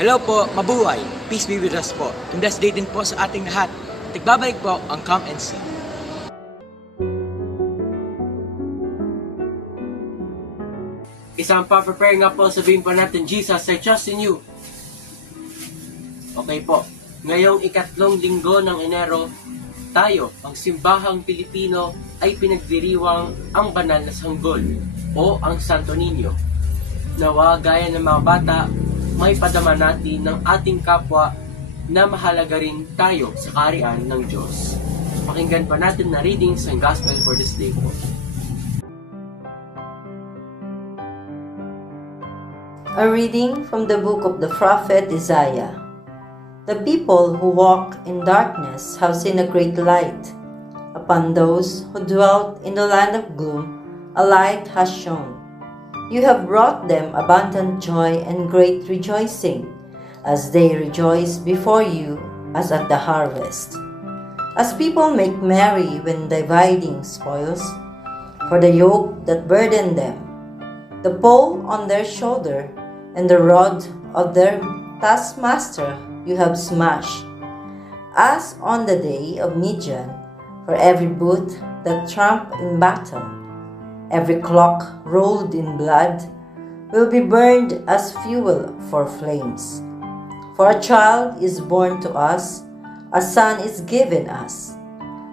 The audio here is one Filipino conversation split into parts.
Hello po, mabuhay. Peace be with us po. And blessed day din po sa ating lahat. Tigbabalik po ang Come and See. Isang pa-prepare nga po, sabihin po natin, Jesus, I trust in you. Okay po. Ngayong ikatlong linggo ng Enero, tayo, ang simbahang Pilipino, ay pinagdiriwang ang banal na sanggol o ang Santo Niño. Nawa gaya ng mga bata, may padama natin ng ating kapwa na mahalaga rin tayo sa karian ng Diyos. Pakinggan pa natin na readings ng Gospel for this day po. A reading from the book of the prophet Isaiah. The people who walk in darkness have seen a great light. Upon those who dwelt in the land of gloom, a light has shone. You have brought them abundant joy and great rejoicing, as they rejoice before you as at the harvest. As people make merry when dividing spoils, for the yoke that burdened them, the pole on their shoulder, and the rod of their taskmaster you have smashed. As on the day of Midian, for every boot that trump in battle, every clock rolled in blood, will be burned as fuel for flames. For a child is born to us, a son is given us.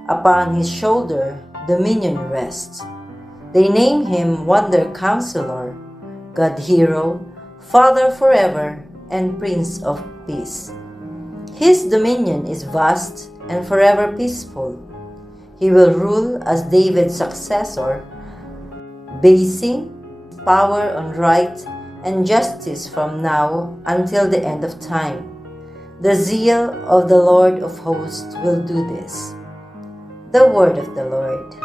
Upon his shoulder dominion rests. They name him Wonder Counselor, God Hero, Father forever, and Prince of Peace. His dominion is vast and forever peaceful. He will rule as David's successor, basing power on right and justice from now until the end of time. The zeal of the Lord of hosts will do this. The word of the Lord.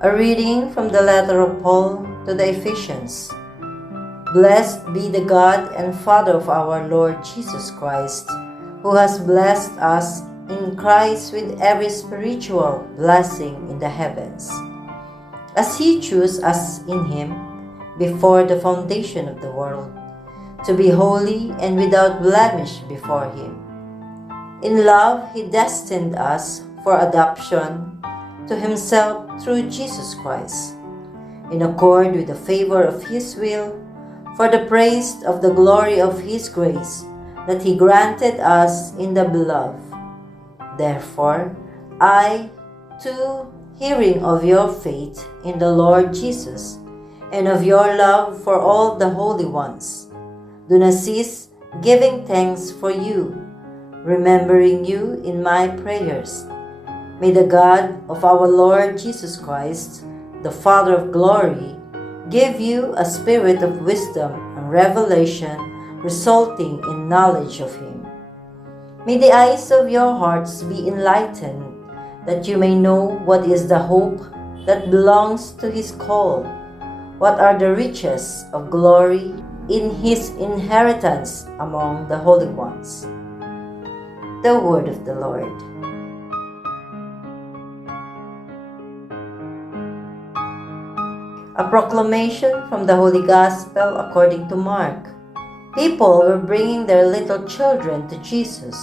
A reading from the letter of Paul to the Ephesians. Blessed be the God and Father of our Lord Jesus Christ, who has blessed us in Christ with every spiritual blessing in the heavens. As He chose us in Him before the foundation of the world, to be holy and without blemish before Him. In love, He destined us for adoption to Himself through Jesus Christ, in accord with the favor of His will, for the praise of the glory of His grace that He granted us in the Beloved. Therefore, I, too, hearing of your faith in the Lord Jesus, and of your love for all the holy ones, do not cease giving thanks for you, remembering you in my prayers. May the God of our Lord Jesus Christ, the Father of glory, give you a spirit of wisdom and revelation resulting in knowledge of Him. May the eyes of your hearts be enlightened, that you may know what is the hope that belongs to His call, what are the riches of glory in His inheritance among the holy ones. The word of the Lord. A proclamation from the Holy Gospel according to Mark. People were bringing their little children to Jesus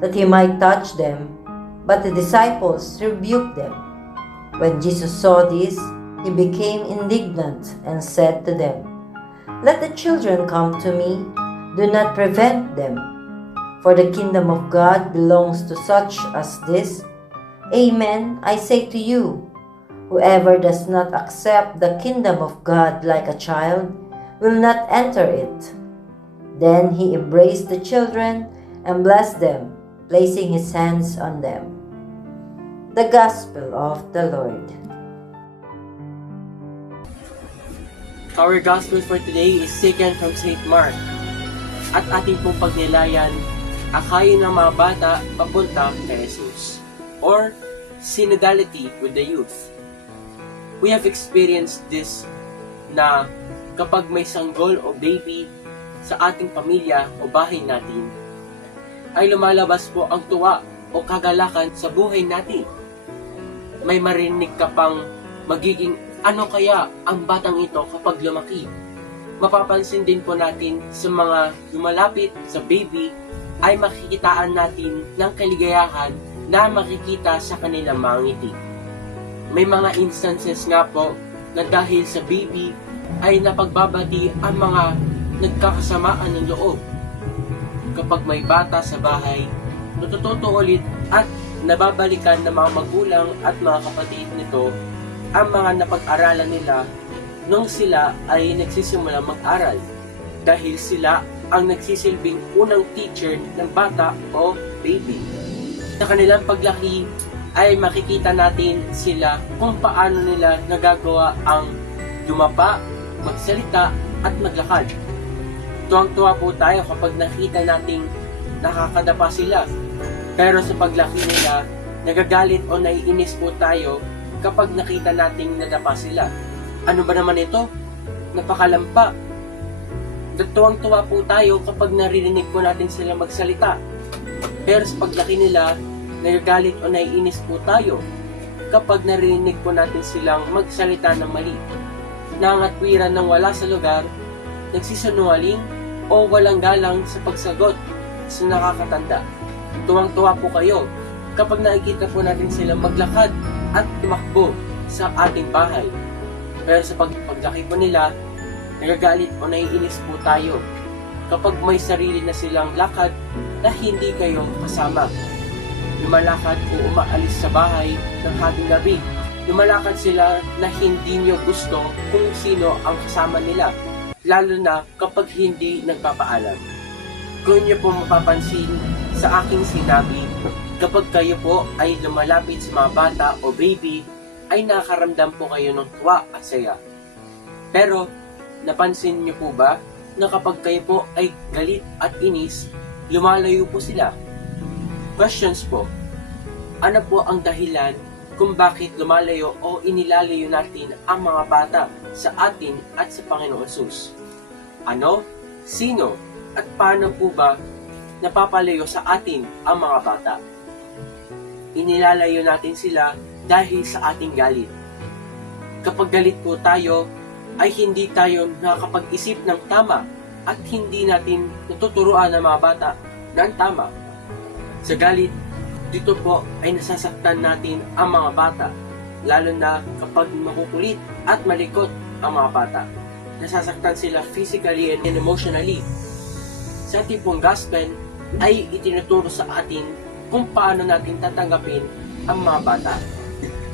that he might touch them, but the disciples rebuked them. When Jesus saw this, he became indignant and said to them, Let the children come to me, do not prevent them, for the kingdom of God belongs to such as this. Amen, I say to you, whoever does not accept the kingdom of God like a child will not enter it. Then he embraced the children and blessed them, placing his hands on them. The Gospel of the Lord. Our Gospel for today is taken from St. Mark. At ating pong pagnilayan, akayin ng mga bata papunta kay Jesus. Or, synodality with the youth. We have experienced this na kapag may sanggol o baby sa ating pamilya o bahay natin, ay lumalabas po ang tuwa o kagalakan sa buhay natin. May marinig ka pang magiging Ano kaya ang batang ito kapag lumaki? Mapapansin din po natin sa mga lumalapit sa baby ay makikitaan natin ng kaligayahan na makikita sa kanilang mga ngiti. May mga instances nga po na dahil sa baby ay napagbabati ang mga nagkakasamaan ng loob. Kapag may bata sa bahay, natututo ulit at nababalikan ng mga magulang at mga kapatid nito ang mga napag-aralan nila nung sila ay nagsisimula mag-aral dahil sila ang nagsisilbing unang teacher ng bata o baby. Sa kanilang paglaki ay makikita natin sila kung paano nila nagagawa ang dumapa, magsalita at maglakad. Tuwang-tuwa po tayo kapag nakita nating nakakadapa sila. Pero sa paglaki nila, nagagalit o naiinis po tayo kapag nakita nating nadapa sila. Ano ba naman ito? Napakalampa. Tuwang-tuwa po tayo kapag naririnig po natin sila magsalita. Pero sa paglaki nila, nagagalit o naiinis po tayo kapag naririnig po natin silang magsalita ng mali. Nangatwiran ng wala sa lugar, nagsisunungaling o walang galang sa pagsagot sa nakakatanda. Tuwang-tuwa po kayo kapag nakikita po natin silang maglakad at tumakbo sa ating bahay. Pero sa pag paglaki po nila, nagagalit o naiinis po tayo kapag may sarili na silang lakad na hindi kayo kasama. Lumalakad o umaalis sa bahay ng hating gabi. Lumalakad sila na hindi nyo gusto kung sino ang kasama nila, lalo na kapag hindi nagpapaalam. Kung nyo po mapapansin sa aking sinabi, kapag kayo po ay lumalapit sa mga bata o baby, ay nakakaramdam po kayo ng tuwa at saya. Pero, napansin niyo po ba na kapag kayo po ay galit at inis, lumalayo po sila? Questions po. Ano po ang dahilan kung bakit lumalayo o inilalayo natin ang mga bata sa atin at sa Panginoon Sus? Ano, sino, at paano po ba napapalayo sa atin ang mga bata? Inilalayo natin sila dahil sa ating galit. Kapag galit po tayo, ay hindi tayo nakakapag-isip ng tama at hindi natin natuturuan ng mga bata ng tama. Sa galit, dito po ay nasasaktan natin ang mga bata, lalo na kapag makukulit at malikot ang mga bata. Nasasaktan sila physically and emotionally. Sa ating pong gospel ay itinuturo sa atin kung paano natin tatanggapin ang mga bata.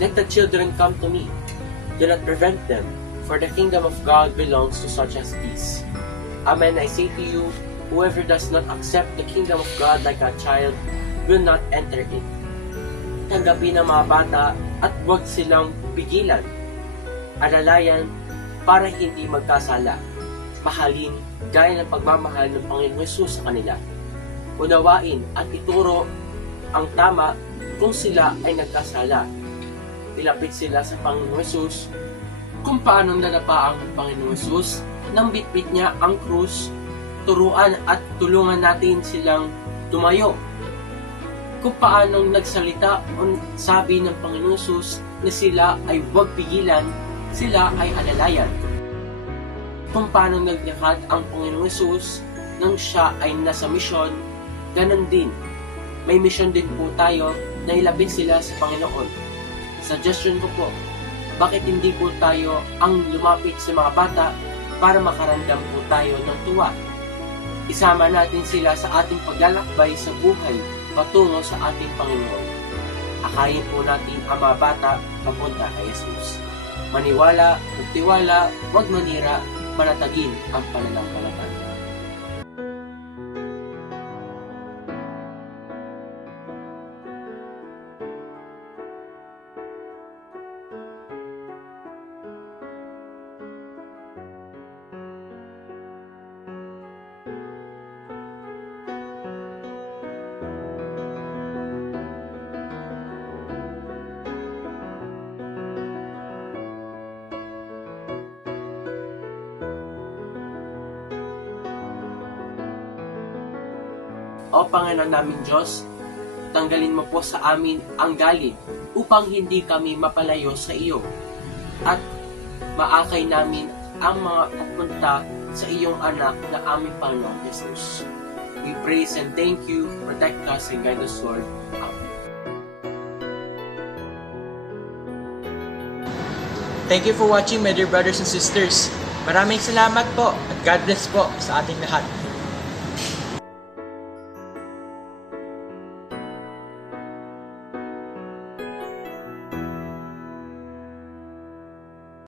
Let the children come to me. Do not prevent them, for the kingdom of God belongs to such as these. Amen, I say to you, whoever does not accept the kingdom of God like a child will not enter it. Tanggapin ang mga bata at huwag silang pigilan. Alalayan para hindi magkasala. Mahalin gaya ng pagmamahal ng Panginoon Yesus sa kanila. Unawain at ituro ang tama kung sila ay nagkasala. Ilapit sila sa Panginoon Yesus kung paano nadapa ang Panginoon Yesus nang bitbit niya ang krus, turuan at tulungan natin silang tumayo. Kung paano nagsalita o sabi ng Panginoon Yesus na sila ay huwag pigilan, sila ay alalayan. Kung paano naglakad ang Panginoon Yesus nang siya ay nasa misyon, ganon din. May misyon din po tayo na ilapit sila sa Panginoon. Suggestion ko po, bakit hindi po tayo ang lumapit sa mga bata para makaramdam po tayo ng tuwa? Isama natin sila sa ating paglalakbay sa buhay patungo sa ating Panginoon. Akayin po natin ang mga bata papunta kay Jesus. Maniwala, magtiwala, huwag manira, manatagin ang pananampalataya. O Panginoon namin Diyos, tanggalin mo po sa amin ang galit upang hindi kami mapalayo sa iyo. At maakay namin ang mga papunta sa iyong anak na aming Panginoon Jesus. We praise and thank you. Protect us and guide us, Lord. Amen. Thank you for watching, my dear brothers and sisters. Maraming salamat po at God bless po sa ating lahat.